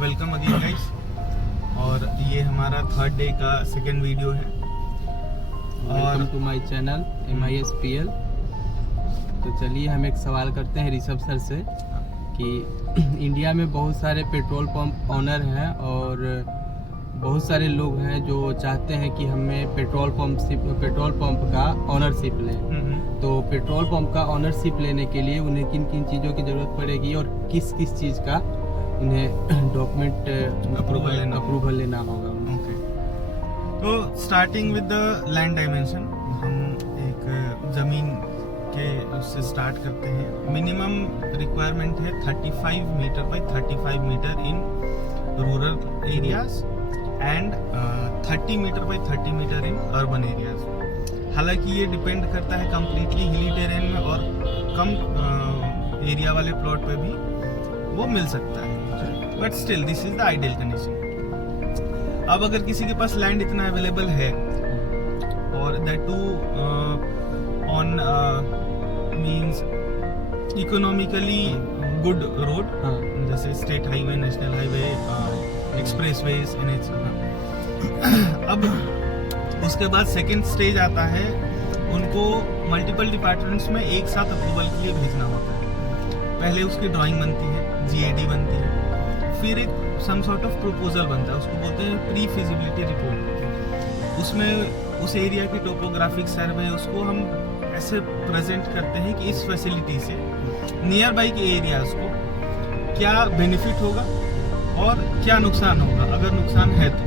Welcome again guys. और ये हमारा थर्ड डे का सेकेंड वीडियो है। Welcome to my channel MISPL। तो चलिए हम एक सवाल करते हैं ऋषभ सर से कि इंडिया में बहुत सारे पेट्रोल पंप ऑनर हैं और बहुत सारे लोग हैं जो चाहते हैं कि हमें पेट्रोल पंप का ऑनरशिप लें। तो पेट्रोल पंप का ऑनरशिप लेने के लिए उन्हें किन किन चीज़ों की ज़रूरत पड़ेगी और किस किस चीज़ का उन्हें डॉक्यूमेंट अप्रूवल लेना होगा। ओके, तो starting with the land dimension, हम एक ज़मीन के उससे स्टार्ट करते हैं। मिनिमम रिक्वायरमेंट है 35 metre by 35 metre in rural areas and 30 metre by 30 metre in urban areas. हालांकि ये डिपेंड करता है कम्प्लीटली हिली टेरेन में, और कम एरिया वाले प्लॉट पे भी वो मिल सकता है, but still this is the ideal condition. अब अगर किसी के पास लैंड इतना अवेलेबल है और that too on means economically good road, जैसे state highway, national highway, expressways, NH। अब उसके बाद सेकेंड स्टेज आता है, उनको मल्टीपल डिपार्टमेंट्स में एक साथ अप्रूवल के लिए भेजना होता है। पहले उसकी ड्राइंग बनती है, GAD बनती है, फिर एक सम सॉर्ट ऑफ प्रपोजल बनता है, उसको बोलते हैं प्री फिजिबिलिटी रिपोर्ट। उसमें उस एरिया की टोपोग्राफिक सर्वे, उसको हम ऐसे प्रेजेंट करते हैं कि इस फैसिलिटी से नियर बाई के एरियाज को क्या बेनिफिट होगा और क्या नुकसान होगा, अगर नुकसान है तो।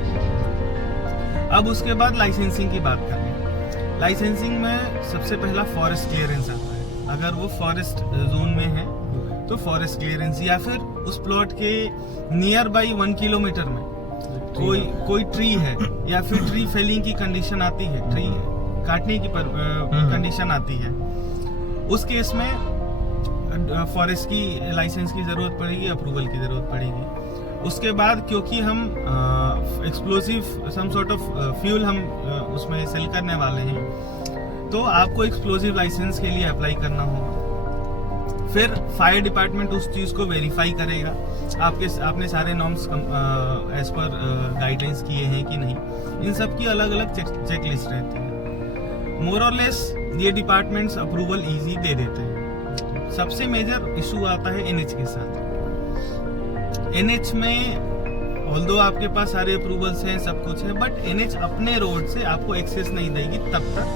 अब उसके बाद लाइसेंसिंग की बात करें। लाइसेंसिंग में सबसे पहला फॉरेस्ट क्लियरेंस आता है। अगर वो फॉरेस्ट जोन में है तो फॉरेस्ट क्लियरेंस, या फिर उस प्लॉट के नियर बाई 1 किलोमीटर में कोई ट्री है, या फिर ट्री फेलिंग की कंडीशन आती है, ट्री काटने की कंडीशन आती है, उस केस में फॉरेस्ट की लाइसेंस की जरूरत पड़ेगी, अप्रूवल की जरूरत पड़ेगी। उसके बाद क्योंकि हम explosive some sort of fuel हम उसमें सेल करने वाले हैं, तो आपको एक्सप्लोसिव लाइसेंस के लिए अप्लाई करना होगा। फिर फायर डिपार्टमेंट उस चीज को वेरीफाई करेगा, आपने सारे नॉर्म्स एज पर गाइडलाइंस किए हैं कि नहीं। इन सब की अलग अलग चेक लिस्ट रहती है। मोर और लेस ये डिपार्टमेंट्स अप्रूवल इजी दे देते हैं। सबसे मेजर इशू आता है NH के साथ। NH में ऑल्दो आपके पास सारे अप्रूवल्स हैं, सब कुछ है, बट NH अपने रोड से आपको एक्सेस नहीं देगी तब तक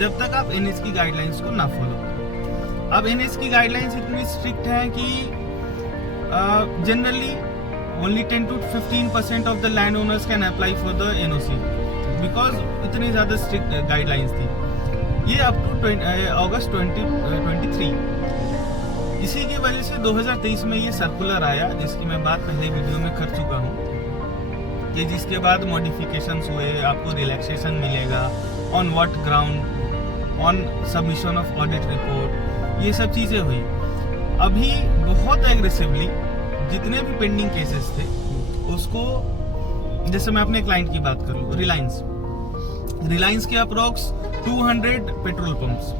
जब तक आप NH की गाइडलाइंस को ना फॉलो करें। अब NH की गाइडलाइंस इतनी स्ट्रिक्ट है कि generally only 10 to 15% of the land owners can apply for the NOC, because इतनी ज्यादा स्ट्रिक्ट गाइडलाइंस थी। ये अप टू अगस्त 2023। इसी की वजह से 2023 में ये सर्कुलर आया, जिसकी मैं बात पहले वीडियो में कर चुका हूँ, कि जिसके बाद मॉडिफिकेशंस हुए, आपको रिलैक्सेशन मिलेगा, on what ground, on submission of audit report, ये सब चीजें हुई। अभी बहुत एग्रेसिवली जितने भी पेंडिंग केसेस थे उसको, जैसे मैं अपने क्लाइंट की बात करूँ, रिलायंस के approx 200 petrol pumps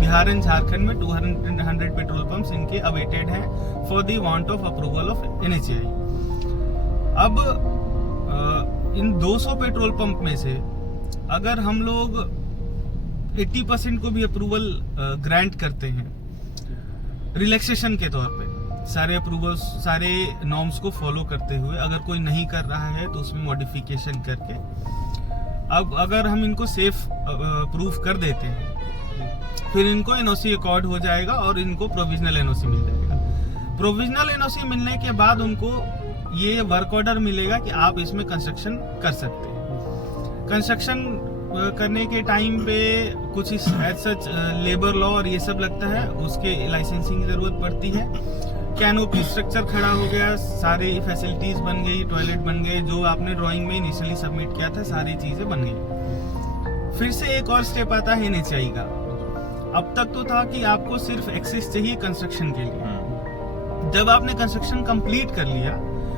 Bihar and Jharkhand में 200 पेट्रोल पंप्स इनके अवेटेड हैं for the want of approval of NHAI। अब इन 200 पेट्रोल पंप में से अगर हम लोग 80% को भी अप्रूवल ग्रांट करते हैं रिलैक्सेशन के तौर पे, सारे अप्रूवल्स, सारे नॉर्म्स को फॉलो करते हुए, अगर कोई नहीं कर रहा है तो उसमें मॉडिफिकेशन करके, अब अगर हम इनको सेफ प्रूफ कर देते हैं, फिर इनको NOC अकॉर्ड हो जाएगा और इनको प्रोविजनल NOC मिल जाएगा। प्रोविजनल NOC मिलने के बाद उनको ये वर्क ऑर्डर मिलेगा कि आप इसमें कंस्ट्रक्शन कर सकते हैं। कंस्ट्रक्शन करने के टाइम पे कुछ एज सच लेबर लॉ और ये सब लगता है, उसके लाइसेंसिंग की जरूरत पड़ती है। कैनोपी स्ट्रक्चर खड़ा हो गया, सारी फैसिलिटीज बन गई, टॉयलेट बन गए, जो आपने ड्राइंग में इनिशियली सबमिट किया था, सारी चीजें बन गई। फिर से एक और स्टेप आता है NHAI का। अब तक तो था कि आपको सिर्फ एक्सेस चाहिए कंस्ट्रक्शन के लिए। जब आपने कंस्ट्रक्शन कंप्लीट कर लिया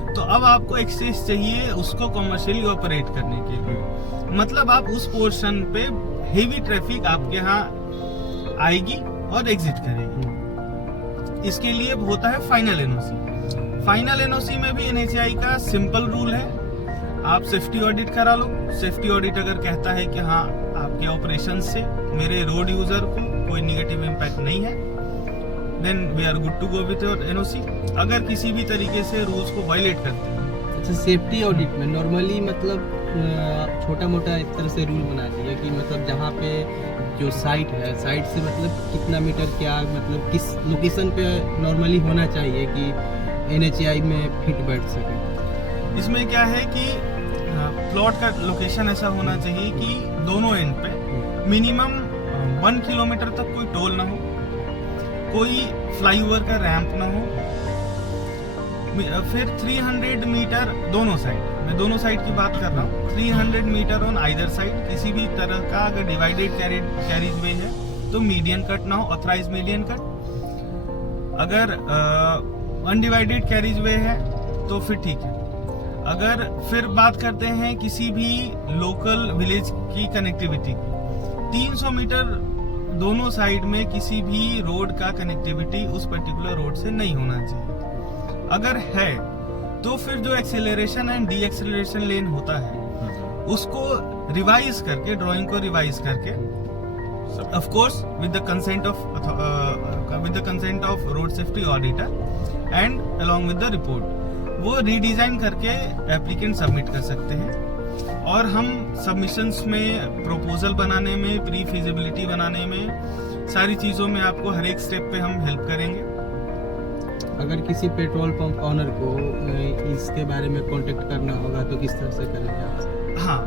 तो अब आपको एक्सेस चाहिए उसको कमर्शियली ऑपरेट करने के लिए। मतलब आप उस पोर्शन पे हेवी ट्रैफिक आपके यहाँ आएगी और एग्जिट करेगी। इसके लिए होता है फाइनल एनओसी। फाइनल एनओसी में भी एनएचएआई का सिंपल रूल है, आप सेफ्टी ऑडिट करा लो। सेफ्टी ऑडिट अगर कहता है कि हाँ आपके ऑपरेशन से मेरे रोड यूजर को कोई निगेटिव इम्पैक्ट नहीं है, then we are good to go with your NOC. अगर किसी भी तरीके से रूल्स को वायलेट करते हैं। अच्छा, सेफ्टी ऑडिट में नॉर्मली मतलब छोटा मोटा एक तरह से रूल बना दिया कि मतलब जहाँ पे जो साइट है, साइट से मतलब कितना मीटर क्या मतलब किस लोकेशन पे नॉर्मली होना चाहिए कि एनएचएआई में फिट बैठ सके। इसमें क्या है कि प्लॉट का लोकेशन ऐसा होना चाहिए कि दोनों एंड पे मिनिमम 1 किलोमीटर तक कोई टोल ना हो, कोई फ्लाईओवर का रैंप ना हो, फिर 300 मीटर दोनों साइड, मैं दोनों साइड की बात कर रहा हूँ, 300 मीटर ऑन आइदर साइड किसी भी तरह का अगर डिवाइडेड कैरिज वे है तो मीडियन कट ना हो, ऑथराइज मीडियन कट। अगर अनडिवाइडेड कैरिज वे है तो फिर ठीक है। अगर फिर बात करते हैं किसी भी लोकल विलेज की कनेक्टिविटी, 300 मीटर दोनों साइड में किसी भी रोड का कनेक्टिविटी उस पर्टिकुलर रोड से नहीं होना चाहिए। अगर है तो फिर जो एक्सेलरेशन एंड डी एक्सेलरेशन लेन होता है उसको रिवाइज करके, ड्राइंग को रिवाइज करके, of course with the consent of road safety auditor and along with the report, वो रीडिजाइन करके एप्लीकेंट सबमिट कर सकते हैं। और हम सबमिशंस में, प्रपोजल बनाने में, प्री फिजिबिलिटी बनाने में, सारी चीज़ों में आपको हर एक स्टेप पे हम हेल्प करेंगे। अगर किसी पेट्रोल पंप ऑनर को इसके बारे में कांटेक्ट करना होगा तो किस तरह से करेंगे आप? हाँ,